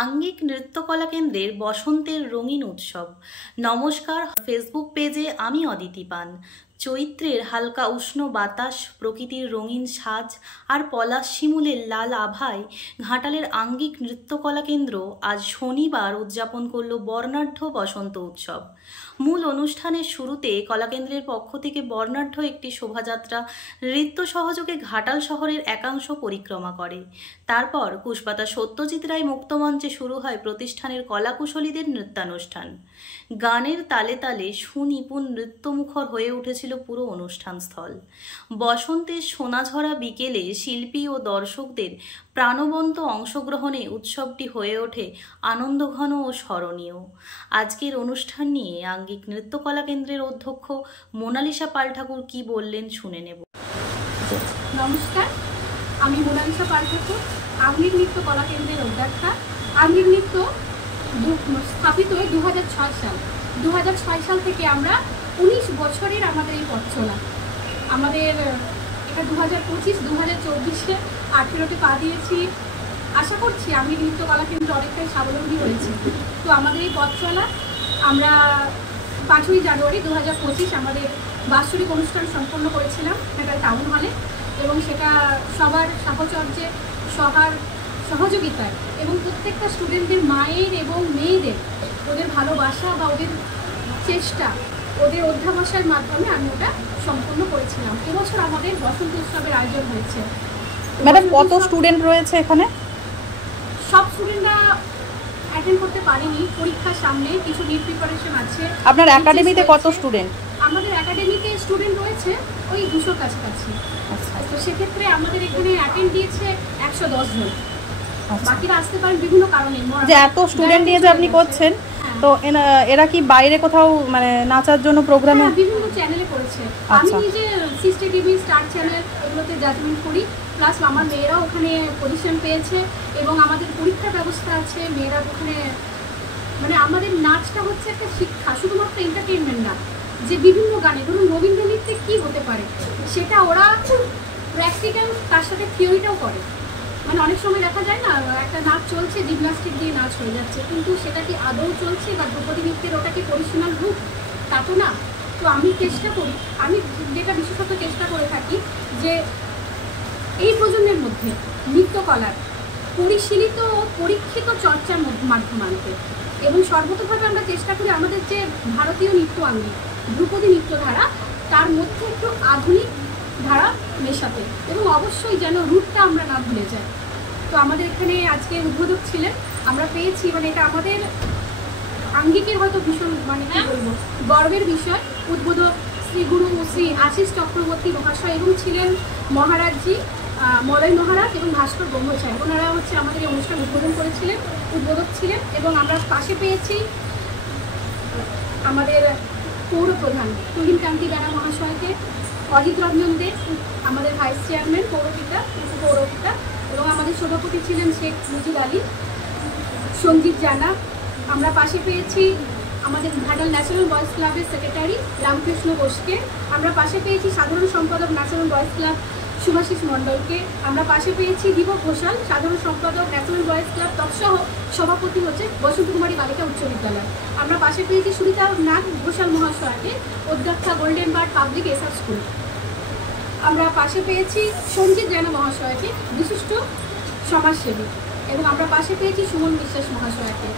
আঙ্গিক নৃত্যকলা কেন্দ্রের বসন্তের রঙিন উৎসব। নমস্কার, ফেসবুক পেজে আমি অদিতি পান। চৈত্রের হালকা উষ্ণ বাতাস, প্রকৃতির রঙিন সাজ আর পলাশ শিমুলের লাল আভায় ঘাটালের আঙ্গিক নৃত্যকলা কেন্দ্র আজ শনিবার উদযাপন করল বর্ণাঢ্য বসন্ত উৎসব। মূল অনুষ্ঠানের শুরুতে কলাকেন্দ্রের পক্ষ থেকে বর্ণাঢ্য একটি শোভাযাত্রা নৃত্য সহযোগে ঘাটাল শহরের একাংশ পরিক্রমা করে। তারপর কুশপাতা সত্যজিৎ রায় মুক্তমঞ্চে শুরু হয় প্রতিষ্ঠানের কলাকুশলীদের নৃত্যানুষ্ঠান। গানের তালে তালে সুনিপুণ নৃত্যমুখর হয়ে উঠেছিল পুরো অনুষ্ঠানস্থল। বসন্তের সোনাঝরা বিকেলে শিল্পী ও দর্শকদের প্রাণবন্ত অংশগ্রহণে উৎসবটি হয়ে ওঠে আনন্দঘন ও স্মরণীয়। আজকের অনুষ্ঠান নিয়ে আঙ্গিক নৃত্যকলা কেন্দ্রের অধ্যক্ষ মোনালিসা পাল ঠাকুর কি বললেন শুনে নেব। নমস্কার, আমি মোনালিসা পাল ঠাকুর, আঙ্গিক নৃত্য কলা কেন্দ্রের অধ্যক্ষা। আঙ্গিক নৃত্য স্থাপিত হয় 2006 সাল। 2006 সাল থেকে আমরা 19 বছরের আমাদের এই পথ চলা। আমাদের এটা 2025-2024-এ 18তে পা দিয়েছি। আশা করছি আঙ্গিক নৃত্য কলা কেন্দ্র অনেকটাই স্বাবলম্বী হয়েছে। তো আমাদের এই পথ চলা আমরা 5ই জানুয়ারি 2025 আমাদের বাৎসরিক অনুষ্ঠান সম্পন্ন করেছিলাম ঘাটাল টাউন হলে, এবং সেটা সবার সাহচর্যে, সবার সহযোগিতায় এবং প্রত্যেকটা স্টুডেন্টদের মায়ের এবং মেয়েদের ওদের ভালোবাসা বা ওদের চেষ্টা, ওদের অধ্যাবসায়ের মাধ্যমে আমি ওটা সম্পন্ন করেছিলাম। এবছর আমাদের বসন্ত উৎসবের আয়োজন হয়েছে। ম্যাডাম, কত স্টুডেন্ট রয়েছে এখানে? সব স্টুডেন্টরা অ্যাটেন্ড করতে পারেনি, পরীক্ষার সামনে কিছু নিট প্রিপারেশন আছে। আপনার একাডেমিতে কত স্টুডেন্ট? আমাদের একাডেমিতে স্টুডেন্ট রয়েছে ওই 200 কাছাকাছি। আচ্ছা, তো সেক্ষেত্রে আমাদের এখানে অ্যাটেন্ড দিয়েছে 110 জন। বাকিরা আসতে পারেন বিভিন্ন কারণে। যে এত স্টুডেন্ট নিয়ে যে আপনি করছেন, তো এরা কি বাইরে কোথাও মানে নাচার জন্য প্রোগ্রামে? বিভিন্ন চ্যানেলে করেছে। আমি নিজে সিস্টার টিভি, স্টার চ্যানেল এগুলোতে জাজমেন্ট করি, প্লাস আমার মেয়েরাও ওখানে পজিশন পেয়েছে এবং আমাদের পরীক্ষার ব্যবস্থা আছে। মেয়েরা ওখানে মানে আমাদের নাচটা হচ্ছে একটা শিক্ষা, শুধুমাত্র এন্টারটেনমেন্ট না। যে বিভিন্ন গানে, ধরুন রবীন্দ্র নৃত্যে কী হতে পারে সেটা ওরা প্র্যাকটিক্যাল, তার সাথে থিওরিটাও করে। মানে অনেক সময় দেখা যায় না, একটা নাচ চলছে, জিমনাস্টিক দিয়ে নাচ হয়ে যাচ্ছে, কিন্তু সেটা কি আদৌ চলছে বা ধ্রুপদী নৃত্যের ওটা কি পরিসীমার রূপ? তা তো না। তো আমি চেষ্টা করি, আমি যেটা বিশেষত চেষ্টা করে থাকি যে এই প্রজন্মের মধ্যে নৃত্যকলার পরিশীলিত ও পরীক্ষিত চর্চার মাধ্যম আনতে, এবং সর্বতভাবে আমরা চেষ্টা করি আমাদের যে ভারতীয় নৃত্য আঙ্গিক ধ্রুপদী নৃত্যধারা, তার মধ্যে একটু আধুনিক ধারা মেশাতে, এবং অবশ্যই যেন রুটটা আমরা না ভুলে যাই। তো আমাদের এখানে আজকে উদ্বোধক ছিলেন, আমরা পেয়েছি, মানে এটা আমাদের আঙ্গিকের হয়তো ভীষণ মানে কী বলবো গর্বের বিষয়। উদ্বোধক শ্রী গুরু শ্রী আশিস চক্রবর্তী মহাশয়, এবং ছিলেন মহারাজজি মলয় মহারাজ এবং ভাস্কর ব্রহ্মচারী। ওনারা হচ্ছে আমাদের এই অনুষ্ঠান উদ্বোধন করেছিলেন, উদ্বোধক ছিলেন। এবং আমরা পাশে পেয়েছি আমাদের পৌরপ্রধান তুহিন কান্তি বেরা মহাশয়কে, অজিত রঞ্জন দে আমাদের ভাইস চেয়ারম্যান পৌরপিতা, উপপৌরপিতা, এবং আমাদের সভাপতি ছিলেন শেখ মুজিব আলী, সঞ্জিত জানা। আমরা পাশে পেয়েছি আমাদের ঘাটাল ন্যাশনাল বয়েজ ক্লাবের সেক্রেটারি রামকৃষ্ণ ঘোষকে। আমরা পাশে পেয়েছি সাধারণ সম্পাদক ন্যাশনাল বয়েজ ক্লাব শুভাশিস মণ্ডলকে। আমরা পাশে পেয়েছি দীপক ঘোষাল, সাধারণ সম্পাদক ন্যাশনাল বয়েজ ক্লাব, তৎসহ সভাপতি হচ্ছে বসন্ত কুমারী বালিকা উচ্চ বিদ্যালয়। আমরা পাশে পেয়েছি সুরিতা নাথ ঘোষাল মহাশয়কে, অধ্যক্ষা golden bird public SR school. আমরা পাশে পেয়েছি সঞ্জিত জানা মহাশয়কে, বিশিষ্ট সমাজসেবী, এবং আমরা পাশে পেয়েছি সুমন বিশ্বাস মহাশয়কে।